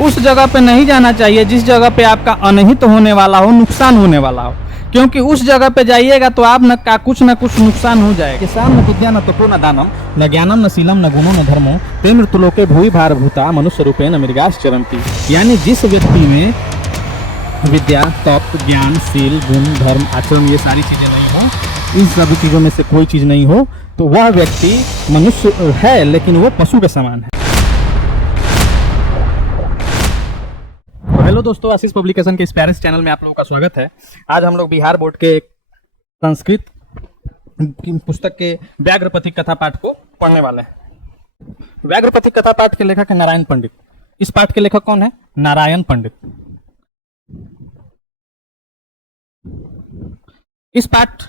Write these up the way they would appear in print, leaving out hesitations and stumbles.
उस जगह पे नहीं जाना चाहिए जिस जगह पे आपका अनहित होने वाला हो, नुकसान होने वाला हो, क्योंकि उस जगह पे जाइएगा तो आप न कुछ नुकसान हो जाएगा। किसान न विद्या न तपो न दानम न ज्ञानम न शीलम न गुणो न धर्मो ते मृत्युलोके भूरि भार भूता मनुष्य रूपे न मृगास चरंती। यानी जिस व्यक्ति में विद्या, तप, ज्ञान, शील, गुण, धर्म, आचरण ये सारी चीजें नहीं हो, इन सभी चीजों में से कोई चीज नहीं हो, तो वह व्यक्ति मनुष्य है लेकिन वो पशु के समान है। हेलो दोस्तों, आशीष पब्लिकेशन के इस प्यारे चैनल में आप लोगों का स्वागत है। आज हम लोग बिहार बोर्ड के संस्कृत पुस्तक के व्याघ्रपथिक कथा पाठ को पढ़ने वाले हैं। व्याघ्रपथिक कथा पाठ के लेखक है नारायण पंडित। इस पाठ के लेखक कौन है? नारायण पंडित। इस पाठ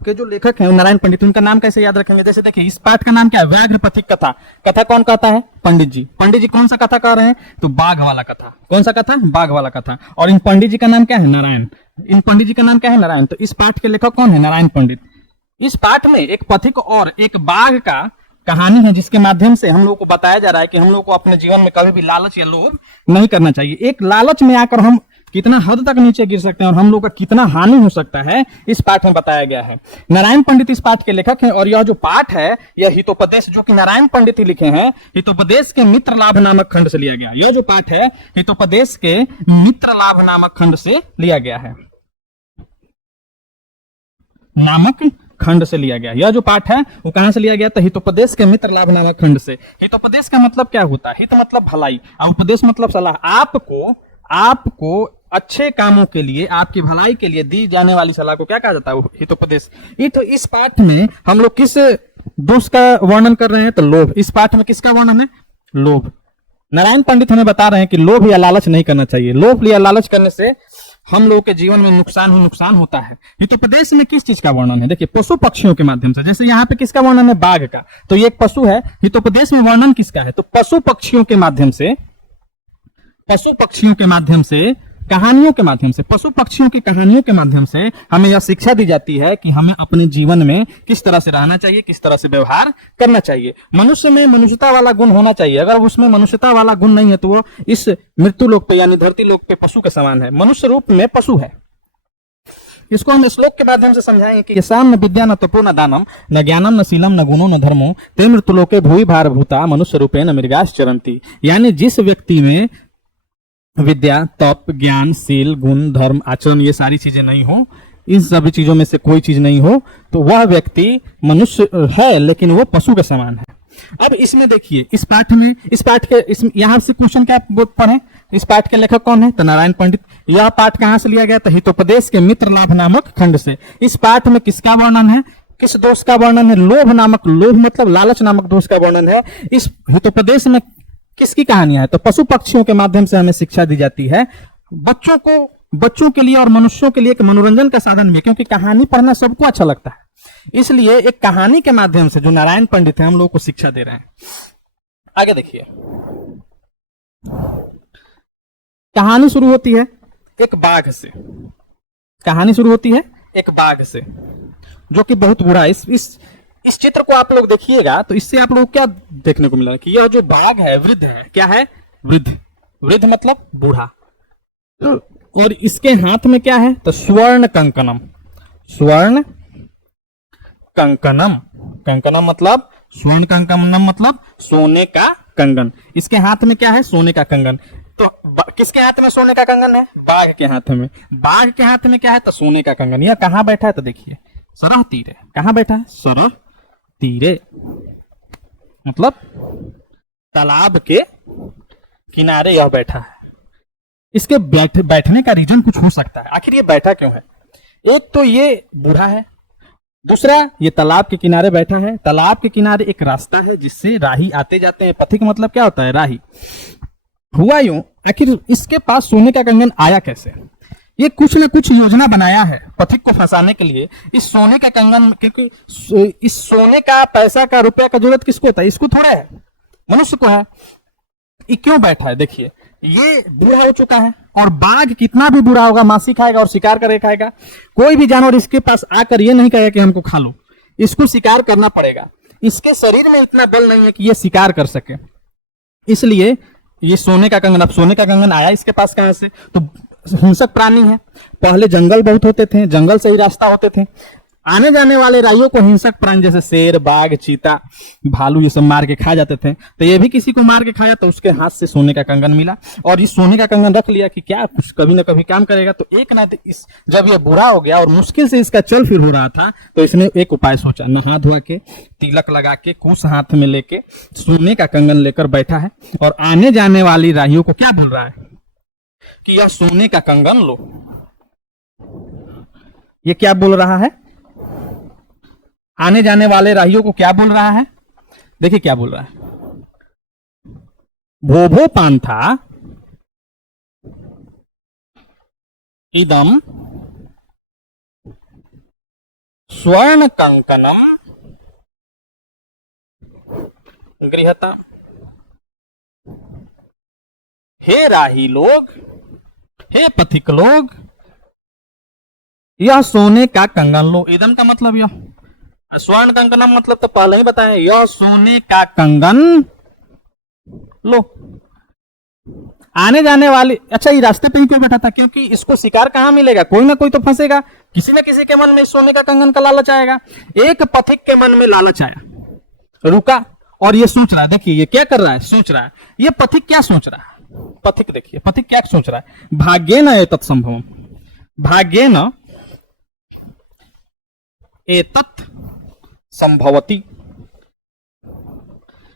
के जो लेखक हैं नारायण पंडित, उनका नाम कैसे याद रखेंगे? जैसे देखिए, इस पाठ का नाम क्या है? व्याघ्रपथिक कथा। कथा कौन कहता है? पंडित जी। पंडित जी कौन सा कथा कह रहे हैं? तो बाघ वाला कथा। कौन सा कथा? बाघ वाला कथा। और इन पंडित जी का नाम क्या है? नारायण। इन पंडित जी का नाम क्या है? नारायण। तो इस पाठ के लेखक कौन है? नारायण पंडित। इस पाठ में एक पथिक और एक बाघ का कहानी है, जिसके माध्यम से हम लोग को बताया जा रहा है कि हम लोग को अपने जीवन में कभी भी लालच या लोभ नहीं करना चाहिए। एक लालच में आकर हम कितना हद तक नीचे गिर सकते हैं और हम लोग का कितना हानि हो सकता है, इस पाठ में बताया गया है। नारायण पंडित इस पाठ के लेखक हैं और यह जो पाठ है यह हितोपदेश, जो कि नारायण पंडित ही लिखे हैं, हितोपदेश के मित्र लाभ नामक खंड से लिया गया। यह जो पाठ है हितोपदेश के मित्र लाभ नामक खंड से लिया गया है। नामक खंड से लिया गया। यह जो पाठ है वो कहां से लिया गया? तो हितोपदेश के मित्र लाभ नामक खंड से। हितोपदेश का मतलब क्या होता है? हित मतलब भलाई और उपदेश मतलब सलाह। आपको अच्छे कामों के लिए, आपकी भलाई के लिए दी जाने वाली सलाह को क्या कहा जाता है? वो हितोपदेश। इस पाठ में हम लोग किस दोष का वर्णन कर रहे हैं? तो लोभ। इस पाठ में किसका वर्णन है? लोभ। नारायण पंडित हमें बता रहे हैं कि लोभ या लालच नहीं करना चाहिए। लोभ या लालच करने से हम लोगों के जीवन में नुकसान ही नुकसान होता है। हितोपदेश में किस चीज का वर्णन है? देखिए, पशु पक्षियों के माध्यम से। जैसे यहाँ पे किसका वर्णन है? बाघ का। तो ये एक पशु है। हितोपदेश में वर्णन किसका है? तो पशु पक्षियों के माध्यम से, कहानियों के माध्यम से, पशु पक्षियों की कहानियों के माध्यम से हमें यह शिक्षा दी जाती है कि हमें अपने जीवन में किस तरह से रहना चाहिए, किस तरह से व्यवहार करना चाहिए। मनुष्य में मनुष्यता वाला गुण होना चाहिए। अगर उसमें मनुष्यता वाला गुण नहीं है तो वो इस मृत्यु लोक पे यानी धरती लोक पे पशु के समान है, मनुष्य रूप में पशु है। इसको हम श्लोक के माध्यम से समझाएंगे कि किसान न विद्या न तपो न दानम न ज्ञानम न शीलम न गुणो न धर्मो ते मृत्युलोके भूरि भार भूता मनुष्य रूपे न मृगास चरंती। यानी जिस व्यक्ति में विद्या, तप, ज्ञान, शील, गुण, धर्म, आचरण ये सारी चीजें नहीं हो, इन सभी चीजों में से कोई चीज नहीं हो, तो वह व्यक्ति मनुष्य है लेकिन वो पशु के समान है। अब इसमें देखिए, इस पाठ के यहां से क्वेश्चन क्या पढ़े? इस पाठ के लेखक कौन है? तो नारायण पंडित। यह पाठ कहां से लिया गया? तो हितोपदेश के मित्र लाभ नामक खंड से। इस पाठ में किसका वर्णन है? किस दोष का वर्णन है? लोभ मतलब लालच नामक दोष का वर्णन है। इस हितोपदेश में किसकी कहानियां है? तो पशु पक्षियों के माध्यम से हमें शिक्षा दी जाती है। बच्चों के लिए और मनुष्यों के लिए एक मनोरंजन का साधन भी, क्योंकि कहानी पढ़ना सबको अच्छा लगता है। इसलिए एक कहानी के माध्यम से जो नारायण पंडित है हम लोगों को शिक्षा दे रहे हैं। आगे देखिए, कहानी शुरू होती है एक बाघ से। कहानी शुरू होती है एक बाघ से, जो कि बहुत बुरा है। इस चित्र को आप लोग देखिएगा तो इससे आप लोग क्या देखने को मिला कि यह जो बाघ है वृद्ध है। क्या है? वृद्ध मतलब बूढ़ा। और इसके हाथ में क्या है? तो स्वर्ण कंकणम। कंकणम मतलब स्वर्ण कंकणम मतलब सोने का कंगन। इसके हाथ में क्या है? सोने का कंगन। तो किसके हाथ में सोने का कंगन है? बाघ के हाथ में। बाघ के हाथ में क्या है? तो सोने का कंगन। यह कहां बैठा है? तो देखिए, सरह तीरे। कहां बैठा है? सरह तीरे मतलब तालाब के किनारे यह बैठा है। इसके बैठने का रीजन कुछ हो सकता है। आखिर ये बैठा क्यों है? एक तो ये बूढ़ा है, दूसरा ये तालाब के किनारे बैठा है। तालाब के किनारे एक रास्ता है जिससे राही आते जाते हैं। पथिक मतलब क्या होता है? राही। हुआ यूं, आखिर इसके पास सोने का कंगन आया कैसे? ये कुछ न कुछ योजना बनाया है पथिक को फंसाने के लिए। इस सोने का कंगन, क्योंकि इस सोने का, पैसा का, रुपया का जरूरत किसको होता है? इसको थोड़ा है, मनुष्य को है। ये क्यों बैठा है? देखिए, ये बूढ़ा हो चुका है और बाघ कितना भी बुरा होगा मांसी खाएगा और शिकार करके खाएगा। कोई भी जानवर इसके पास आकर ये नहीं कहेगा कि हमको खा लो, इसको शिकार करना पड़ेगा। इसके शरीर में इतना बल नहीं है कि ये शिकार कर सके। इसलिए ये सोने का कंगन, अब सोने का कंगन आया इसके पास कहां से? तो हिंसक प्राणी है, पहले जंगल बहुत होते थे, जंगल से ही रास्ता होते थे, आने जाने वाले राइयों को हिंसक प्राणी जैसे शेर, बाघ, चीता, भालू ये सब मार के खा जाते थे। तो ये भी किसी को मार के खाया, तो उसके हाथ से सोने का कंगन मिला, और ये सोने का कंगन रख लिया कि क्या कुछ कभी ना कभी काम करेगा। तो एक ना इस जब ये बुरा हो गया और मुश्किल से इसका चल फिर हो रहा था, तो इसने एक उपाय सोचा, नहा धोआ के, तिलक लगा के, कुश हाथ में लेके सोने का कंगन लेकर बैठा है, और आने जाने वाली राहियों को क्या बोल रहा है कि यह सोने का कंगन लो। ये क्या बोल रहा है? आने जाने वाले राहियों को क्या बोल रहा है? देखिए क्या बोल रहा है, भोभो पांथा इदम स्वर्ण कंकनम गृहता। हे राही लोग, हे पथिक लोग, यह सोने का कंगन लो। इदम का मतलब यह, स्वर्ण कंगनम मतलब तो पहले ही बताया, यह सोने का कंगन लो। आने जाने वाली, अच्छा ये रास्ते पे ही क्यों बैठा था? क्योंकि इसको शिकार कहां मिलेगा? कोई ना कोई तो फंसेगा, किसी न किसी के मन में सोने का कंगन का लालच आएगा। एक पथिक के मन में लालच आया, रुका और ये सोच रहा है, देखिए ये क्या कर रहा है, सोच रहा है। ये पथिक क्या सोच रहा है? पथिक देखिए, पथिक क्या सोच रहा है, भाग्येन एतत् संभवम, भाग्येन एतत् संभवती,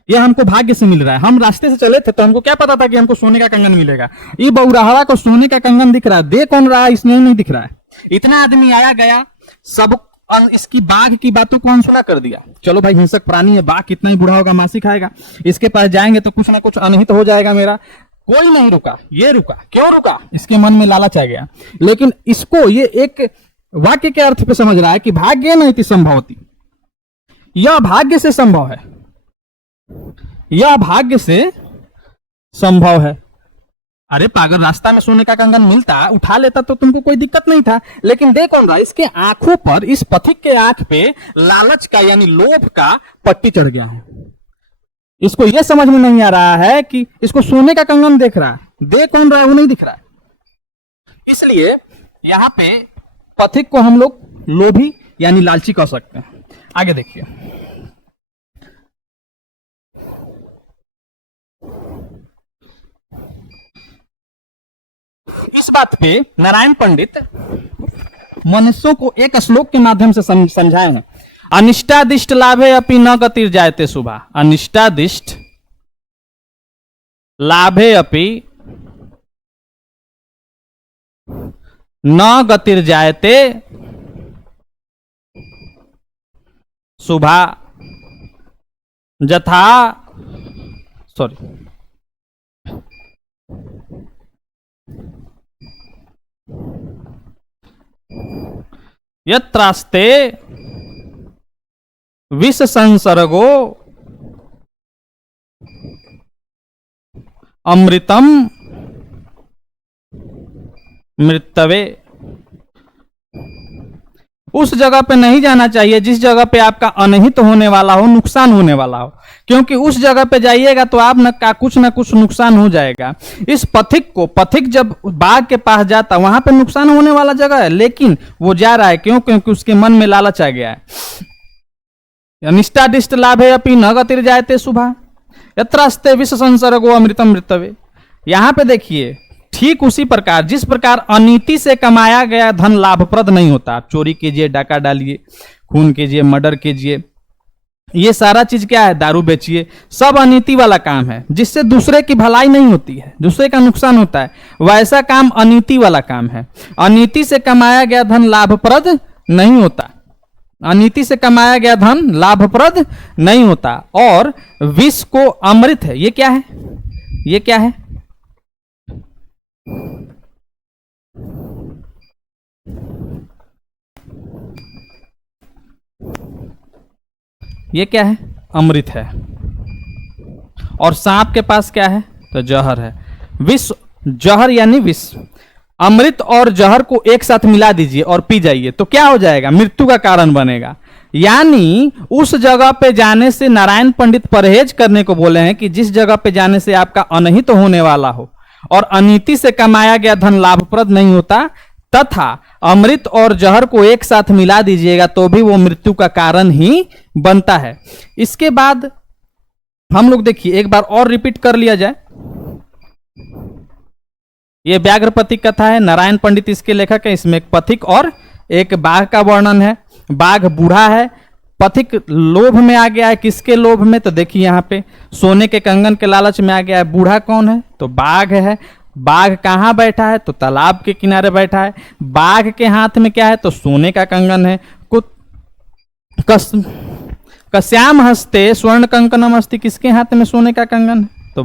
यह हमको भाग्य से मिल रहा है। हम रास्ते से चले थे तो हमको क्या पता था कि हमको सोने का कंगन मिलेगा। ये बौराहवा को सोने का कंगन दिख रहा है, दे कौन रहा है? इसने नहीं दिख रहा है। इतना आदमी आया गया, सब इसकी बाघ की बातों को अनसुना कर दिया। चलो भाई हिंसक प्राणी है, बाघ कितना ही बूढ़ा होगा, मांसी खाएगा, इसके पास जाएंगे तो कुछ ना कुछ अनहित हो जाएगा मेरा। कोई नहीं रुका, ये रुका। क्यों रुका? इसके मन में लालच आ गया। लेकिन इसको ये एक वाक्य के अर्थ पे समझ रहा है कि भाग्य नहीं संभवती, यह भाग्य से संभव है, यह भाग्य से संभव है। अरे पागल, रास्ता में सोने का कंगन मिलता, उठा लेता तो तुमको कोई दिक्कत नहीं था। लेकिन देख कौन रहा, इसके आंखों पर, इस पथिक के आंख पे लालच का यानी लोभ का पट्टी चढ़ गया है। इसको यह समझ में नहीं आ रहा है कि इसको सोने का कंगन देख रहा है, देख कौन रहा है वो नहीं दिख रहा है। इसलिए यहां पे पथिक को हम लोग लोभी यानी लालची कह सकते हैं। आगे देखिए, इस बात पे नारायण पंडित मनुष्यों को एक श्लोक के माध्यम से समझाए हैं। अनिष्टादिष्ट लाभे अपि न गतिर जायते शुभा, अनिष्टादिष्ट लाभे अपि न गतिर जायते शुभा जथा, सॉरी, यत्रास्ते विष संसर्गो अमृतम मृतवे, उस जगह पे नहीं जाना चाहिए जिस जगह पे आपका अनहित होने वाला हो, नुकसान होने वाला हो, क्योंकि उस जगह पे जाइएगा तो आप कुछ ना कुछ नुकसान हो जाएगा। इस पथिक जब बाघ के पास जाता, वहां पे नुकसान होने वाला जगह है, लेकिन वो जा रहा है क्यों? क्योंकि उसके मन में लालच आ गया है। अनिष्टादिष्ट लाभे अपि न गतिर जायते शुभा यत्रास्ते विष संसर्गो अमृतम मृतवे। यहां पे देखिए, ठीक उसी प्रकार जिस प्रकार अनीति से कमाया गया धन लाभप्रद नहीं होता। आप चोरी कीजिए, डाका डालिए, खून कीजिए, मर्डर कीजिए, ये सारा चीज क्या है? दारू बेचिए, सब अनीति वाला काम है, जिससे दूसरे की भलाई नहीं होती है, दूसरे का नुकसान होता है। वैसा काम अनीति वाला काम है। अनीति से कमाया गया धन लाभप्रद नहीं होता, अनीति से कमाया गया धन लाभप्रद नहीं होता। और विष को अमृत है, ये क्या है? ये क्या है? ये क्या है? अमृत है। और सांप के पास क्या है? तो जहर है। विष, जहर यानी विष। अमृत और जहर को एक साथ मिला दीजिए और पी जाइए तो क्या हो जाएगा? मृत्यु का कारण बनेगा। यानी उस जगह पे जाने से नारायण पंडित परहेज करने को बोले हैं कि जिस जगह पे जाने से आपका अनहित होने वाला हो और अनीति से कमाया गया धन लाभप्रद नहीं होता, तथा अमृत और जहर को एक साथ मिला दीजिएगा तो भी वो मृत्यु का कारण ही बनता है। इसके बाद हम लोग देखिए एक बार और रिपीट कर लिया जाए। ये व्याघ्रपति कथा है, नारायण पंडित इसके लेखक है। इसमें एक पथिक और एक बाघ का वर्णन है। बाघ बूढ़ा है, पथिक लोभ में आ गया है। किसके लोभ में? तो देखिए यहाँ पे सोने के कंगन के लालच में आ गया है। बूढ़ा कौन है? तो बाघ है। बाघ कहाँ बैठा है? तो तालाब के किनारे बैठा है। बाघ के हाथ में क्या है? तो सोने का कंगन है। कश्याम हस्ते स्वर्ण कंकनम अस्ति, किसके हाथ में सोने का कंगन है? तो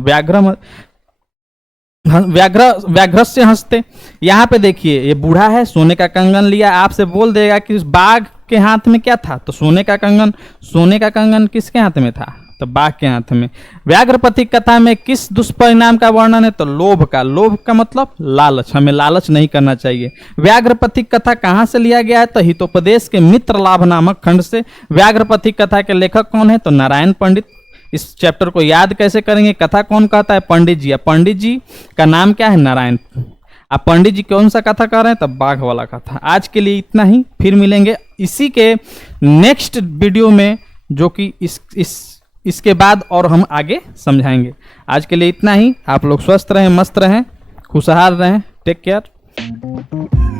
व्याघ्र से हंसते। यहाँ पे देखिए ये बूढ़ा है, सोने का कंगन लिया, आपसे बोल देगा कि उस बाघ के हाथ में क्या था? तो सोने का कंगन। सोने का कंगन किसके हाथ में था? तो बाघ के हाथ में। व्याघ्रपति कथा में किस दुष्परिणाम का वर्णन है? तो लोभ का। लोभ का मतलब लालच, हमें लालच नहीं करना चाहिए। व्याघ्रपति कथा कहाँ से लिया गया है? तो हितोपदेश के मित्र लाभ नामक खंड से। व्याघ्रपति कथा के लेखक कौन है? तो नारायण पंडित। इस चैप्टर को याद कैसे करेंगे? कथा कौन कहता है? पंडित जी। पंडित जी का नाम क्या है? नारायण। आप पंडित जी कौन सा कथा कर रहे हैं? तब बाघ वाला कथा। आज के लिए इतना ही, फिर मिलेंगे इसी के नेक्स्ट वीडियो में, जो कि इसके बाद और हम आगे समझाएंगे। आज के लिए इतना ही। आप लोग स्वस्थ रहें, मस्त रहें, खुशहाल रहें। Take care.